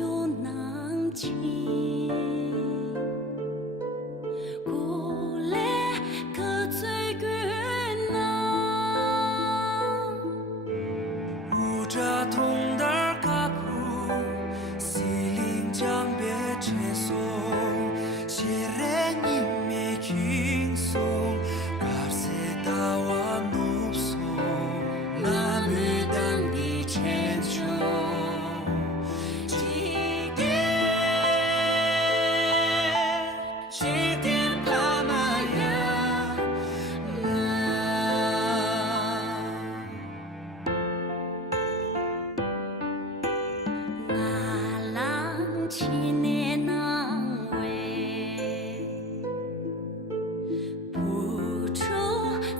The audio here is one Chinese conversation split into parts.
有难情，古来可最远难。乌扎通达卡布，西岭江别接送，写人一面轻松，卡塞达瓦努松，那么当地千秋。七年难为，不愁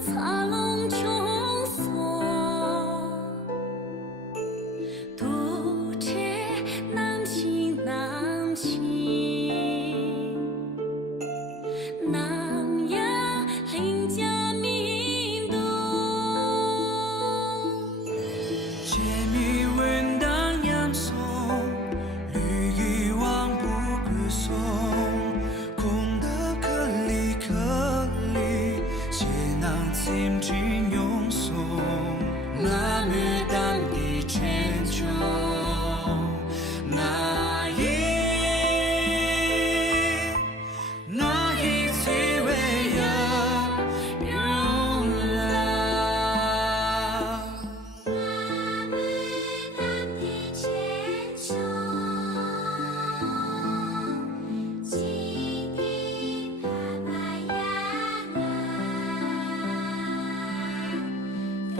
茶笼穷锁，独且难亲难亲，南阳邻家民多，解密文当阳松。空的颗粒，血囊浸进永松，那么当地千秋，那一次为呀永老。可